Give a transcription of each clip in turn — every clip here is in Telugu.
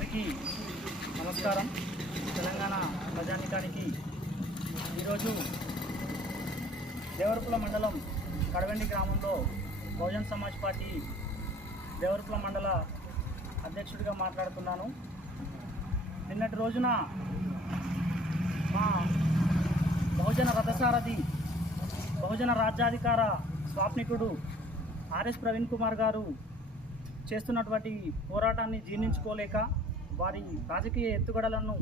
అందరికీ నమస్కారం. తెలంగాణ ప్రజానికానికి ఈరోజు దేవరపుల మండలం కడవెండి గ్రామంలో బహుజన్ సమాజ్ పార్టీ దేవరపుల మండల అధ్యక్షుడిగా మాట్లాడుతున్నాను. నిన్నటి రోజున మా బహుజన రథసారథి బహుజన రాజ్యాధికార స్వాప్నికుడు ఆర్ఎస్ ప్రవీణ్ కుమార్ గారు చేస్తున్నటువంటి పోరాటాన్ని జీర్ణించుకోలేక వారి రాజకీయ ఎత్తుగడలను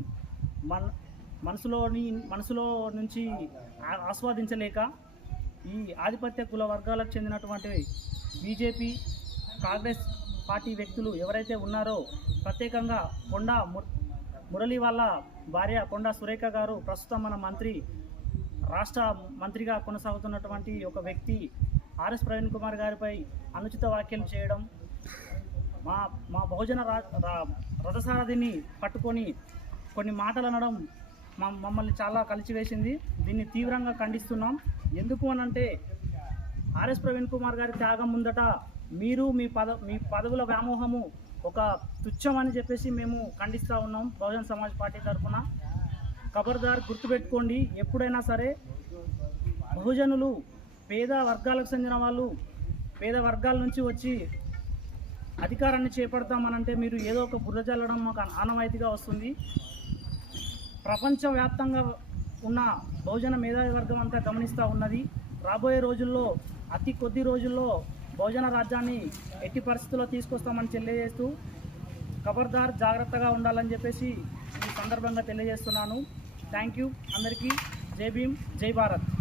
మన మనసులోని మనసులో నుంచి ఆస్వాదించలేక ఈ ఆధిపత్య కుల వర్గాలకు చెందినటువంటి బీజేపీ కాంగ్రెస్ పార్టీ వ్యక్తులు ఎవరైతే ఉన్నారో ప్రత్యేకంగా కొండ ము- మురళి వాళ్ళ భార్య కొండ సురేఖ గారు ప్రస్తుతం మన మంత్రి రాష్ట్ర మంత్రిగా కొనసాగుతున్నటువంటి ఒక వ్యక్తి ఆర్ఎస్ ప్రవీణ్ కుమార్ గారిపై అనుచిత వ్యాఖ్యలు చేయడం మా మా బహుజన రా రథసారథిని పట్టుకొని కొన్ని మాటలు అనడం మా మమ్మల్ని చాలా కలిచివేసింది. దీన్ని తీవ్రంగా ఖండిస్తున్నాం. ఎందుకు అనంటే ఆర్ఎస్ ప్రవీణ్ కుమార్ గారి త్యాగం ముందట మీరు మీ పద మీ పదవుల వ్యామోహము ఒక తుచ్చమని చెప్పేసి మేము ఖండిస్తూ ఉన్నాం బహుజన్ సమాజ్ పార్టీ తరఫున. ఖబర్దార్ గుర్తుపెట్టుకోండి ఎప్పుడైనా సరే బహుజనులు పేద వర్గాలకు చెందిన వాళ్ళు పేద వర్గాల నుంచి వచ్చి అధికారాన్ని చేపడతామనంటే మీరు ఏదో ఒక బుర్ర జల్లడం మాకు ఆనవాయితీగా వస్తుంది. ప్రపంచవ్యాప్తంగా ఉన్న బహుజన మేధావి వర్గం అంతా గమనిస్తూ ఉన్నది. రాబోయే రోజుల్లో అతి కొద్ది రోజుల్లో బహుజన రాజ్యాన్ని ఎట్టి పరిస్థితుల్లో తీసుకొస్తామని తెలియజేస్తూ ఖబర్దార్ జాగ్రత్తగా ఉండాలని చెప్పేసి ఈ సందర్భంగా తెలియజేస్తున్నాను. థ్యాంక్ యూ అందరికీ. జై భీమ్ జై భారత్.